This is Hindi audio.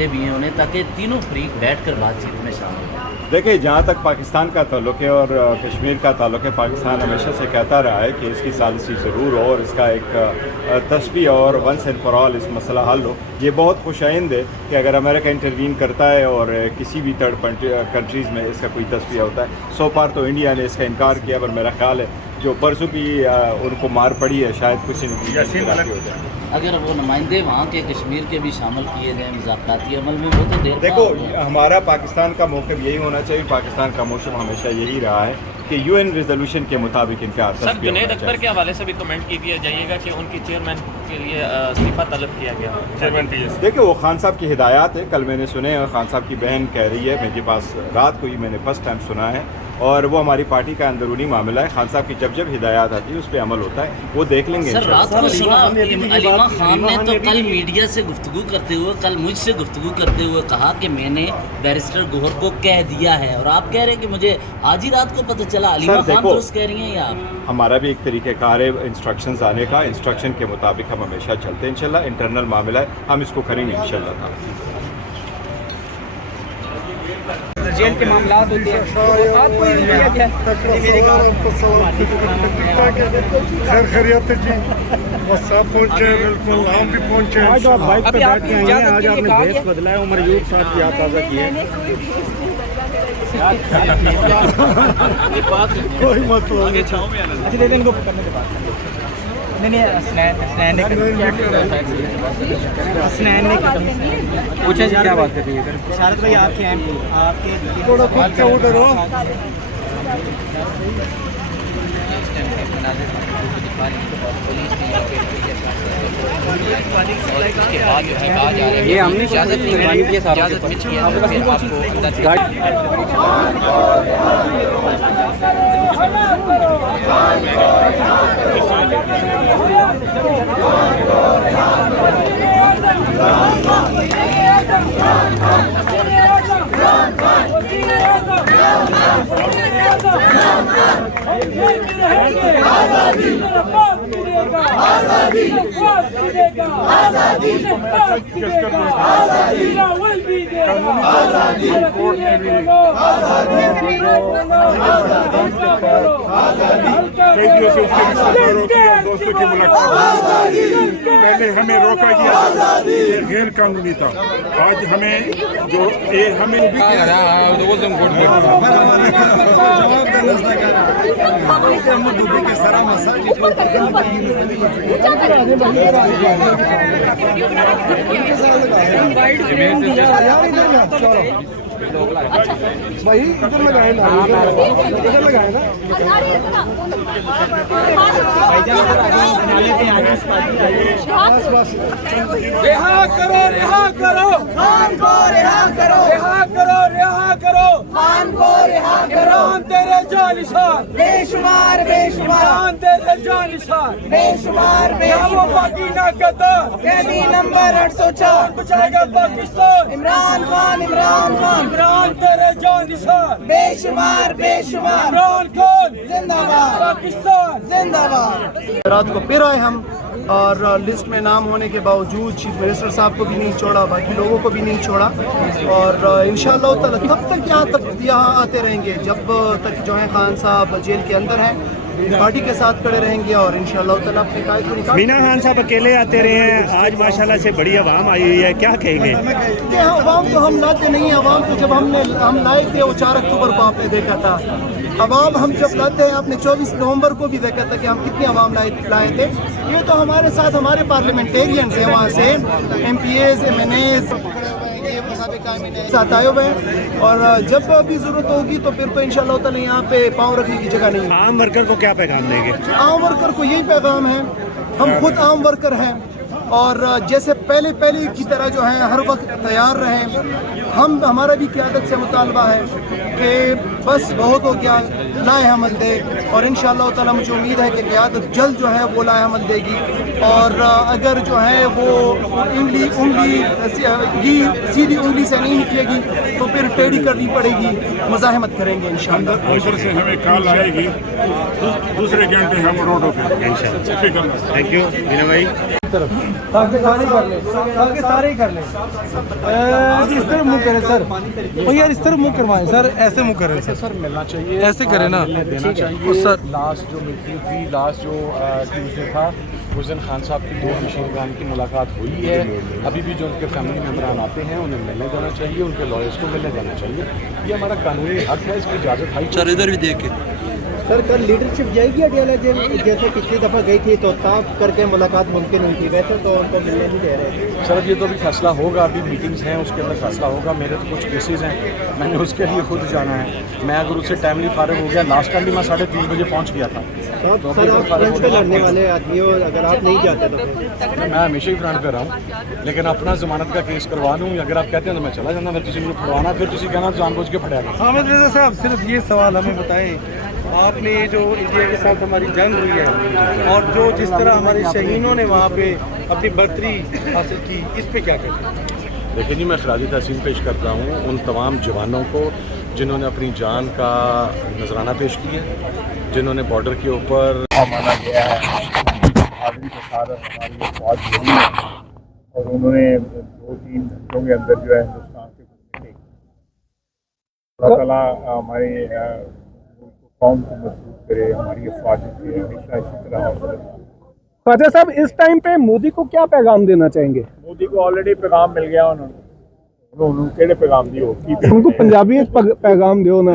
भेजते भी हैं उन्हें, ताकि तीनों फरीक बैठ कर बातचीत में शामिल हों? देखिए, जहाँ तक पाकिस्तान का ताल्लुक़ है और कश्मीर का ताल्लुक़ है, पाकिस्तान हमेशा से कहता रहा है कि इसकी सालिसी ज़रूर हो और इसका एक तस्बी और वंस एंड फॉर ऑल इस मसला हल हो। ये बहुत खुशाइंद है कि अगर अमेरिका इंटरवीन करता है और किसी भी थर्ड कंट्रीज़ में इसका कोई तस्बी होता है। सो पार तो इंडिया ने इसका इनकार किया, पर मेरा ख्याल है जो परसों की उनको मार पड़ी है, शायद कुछ नहीं हो जाए। अगर वो नुमाइंदे वहाँ के कश्मीर के भी शामिल किए जाएँ मुज़ाकराती अमल में, वो तो देर देखो, हमारा पाकिस्तान का मौक़िफ़ यही होना चाहिए। पाकिस्तान का मौक़िफ़ हमेशा यही रहा है कि यूएन रेजोल्यूशन के मुताबिक इनका सर जुनैद अकबर के हवाले से भी कमेंट कीजिए जाइएगा कि उनकी चेयरमैन के लिए इस्तीफ़ा तलब किया गया चेयरमैन पीएस। देखिए, वो खान साहब की हिदायत है, कल मैंने सुने और खान साहब की बहन कह रही है, मेरे पास रात को ही मैंने फर्स्ट टाइम सुना है, और वो हमारी पार्टी का अंदरूनी मामला है। खान साहब की जब जब हिदायत आती है उस पर अमल होता है, वो देख लेंगे। सर रात को सुना अलीमा खान ने तो कल मीडिया से गुफ्तगू करते हुए, कल मुझसे गुफ्तगू करते हुए कहा कि मैंने बैरिस्टर गोहर को कह दिया है, और आप कह रहे हैं कि मुझे आज ही रात को पता चला। अलीमा खान दुरुस्त कह रही हैं या आप? हमारा भी एक तरीक़ेकार है इंस्ट्रक्शंस आने का, इंस्ट्रक्शन के मुताबिक हम हमेशा चलते हैं। इंशाल्लाह इंटरनल मामला है, हम इसको करेंगे इंशाल्लाह। जेल के मामला होते हैं, खैर खैरियत जी, बस आप पहुँचे, बिल्कुल हम भी पहुँचे। आज आप बाइक पे बैठ के आए हैं, आज आपने भेस बदला है, उमर यूब साहब की याद ताज़ा की है। कोई मसला नहीं। अच्छा दे दें इनको करने के बाद। नहीं पूछे जी क्या बात कर रही है शारद भाई? आपके आपके थोड़ा पीछे उधर हो। ये हमने इजाज़त नहीं दी है, इजाज़त मिली है तो फिर आपको कैदियों से उसके रिश्तेदारों की और दोस्तों की मुलाकात। पहले हमें रोका गया, ये गैर कानूनी था। आज हमें जो ये हमें भाई इधर लगाए ना, इधर लगाए ना। रिहा करो, रिहा करो खान को, रिहा करो, रिहा करो, रिहा करो खान को, रिहा करो। इमरान तेरे जानिसार बेशुमार, बेशुमार इमरान तेरे जानिसार बेशुमार, बेशुमार। वो बाकी ना कतर कैदी नंबर 804 बचाएगा पाकिस्तान। इमरान खान, इमरान खान, इमरान तेरे जानिसार बेशुमार, बेशुमार। इमरान खान जिंदाबाद, पाकिस्तान जिंदाबाद। रात को फिर आए हम, और लिस्ट में नाम होने के बावजूद चीफ मिनिस्टर साहब को भी नहीं छोड़ा, बाकी लोगों को भी नहीं छोड़ा, और इंशाअल्लाह ताला तब तक यहाँ आते रहेंगे जब तक जो है खान साहब जेल के अंदर हैं। पार्टी के साथ खड़े रहेंगे और इंशाअल्लाह ताला अपने कायद को निकाल। मीना खान साहब अकेले आते रहे हैं, आज माशाल्लाह से बड़ी आवाम आई हुई है, क्या कहेंगे? आवाम तो हम लाते नहीं, आवाम तो जब हम लाए थे वो 4 अक्टूबर को आपने देखा था। आवाम हम जब लाते हैं, आपने 24 नवंबर को भी देखा था कि हम कितनी आवाम लाए थे। ये तो हमारे साथ हमारे पार्लियामेंटेरियंस हैं, वहाँ से MPAs, MNAs साथ आए हुए हैं, और जब भी जरूरत होगी तो फिर तो इंशाअल्लाह ताला यहाँ पे पाँव रखने की जगह नहीं है। आम वर्कर को क्या पैगाम देंगे? आम वर्कर को यही पैगाम है, हम खुद आम वर्कर हैं, और जैसे पहले की तरह जो है हर वक्त तैयार रहें। हमारा भी क़यादत से मुतालबा है कि बस बहुत हो गया, लाए हमल दे, और इंशाअल्लाह ताला मुझे उम्मीद है कि क़यादत जल्द जो है वो लाए हमल देगी, और अगर जो है वो सीधी उंगली से नहीं निकलेगी तो फिर टेढ़ी करनी पड़ेगी, मुज़ाहमत करेंगे इंशाअल्लाह। उधर से हमें कॉल आएगी, दूसरे घंटे हम रोडों पे इंशाअल्लाह। थैंक यू मीना भाई। तरफ, ताकि सारे कर लें, ताकि सारे ही कर लें। इस तरफ मुँह करें सर, और यार इस तरफ मुँह करवाएं सर, ऐसे मुँह करें सर मिलना चाहिए, ऐसे करें ना, देना चाहिए सर। लास्ट जो मीटिंग थी, लास्ट जो ट्यूसडे था, उस दिन खान साहब की 2 मशीन गन की मुलाकात हुई है। अभी भी जो उनके फैमिली मेम्बरान आते हैं उन्हें मिलने देना चाहिए, उनके लॉयर्स को मिलने देना चाहिए। ये हमारा कानूनी हक है, इसकी इजाज़त हाई सर इधर भी देख के। सर कल लीडरशिप जाएगी अडियाला जेल, जैसे पिछली दफ़ा गई थी तो ताब करके मुलाकात मुमकिन हुई थी, वैसे तो उनको मिलने नहीं दे रहे थे। सर ये तो अभी फैसला होगा, अभी मीटिंग्स हैं, उसके अंदर फैसला होगा। मेरे तो कुछ केसेस हैं, मैंने उसके लिए खुद जाना है। मैं अगर उससे टाइमली फारिग हो गया, लास्ट टाइम भी मैं 3:30 बजे पहुँच गया था। तो सर आप फ्रंट पे लड़ने वाले आदमी हो, अगर आप नहीं जाते तो मैं हमेशा ही फ्रंट पे रहा हूँ, लेकिन अपना जमानत का केस करवा लूँ, अगर आप कहते हैं तो मैं चला जाना। मैं किसी को फड़वाना, फिर तुम कहना जानबूझ के फड़िया गया। हामिद रज़ा साहब सिर्फ ये सवाल हमें बताएं, आपने जो इंडिया के साथ हमारी जंग हुई है और जो जिस तरह हमारे शहीदों ने वहाँ पे अपनी बर्तरी हासिल की, इस पे क्या कहते हैं? देखिए जी, मैं खराज तहसीन पेश करता हूँ उन तमाम जवानों को जिन्होंने अपनी जान का नजराना पेश किया, जिन्होंने बॉर्डर के ऊपर माना गया है आदमी के साथ हमारी फौज जुड़ी है और उन्होंने 2-3 घंटों के अंदर जो है हिंदुस्तान से कुछ मिले। अल्लाह ताला हमारे कौम को मजबूत करे, हमारी हिफाजत करे, हमेशा इसी तरह हौसला। ख्वाजा साहब इस टाइम पे मोदी को क्या पैगाम देना चाहेंगे? मोदी को ऑलरेडी पैगाम मिल गया, उन्होंने केड़े पैगाम दियो उनको पंजाबी पैगाम दियो ना।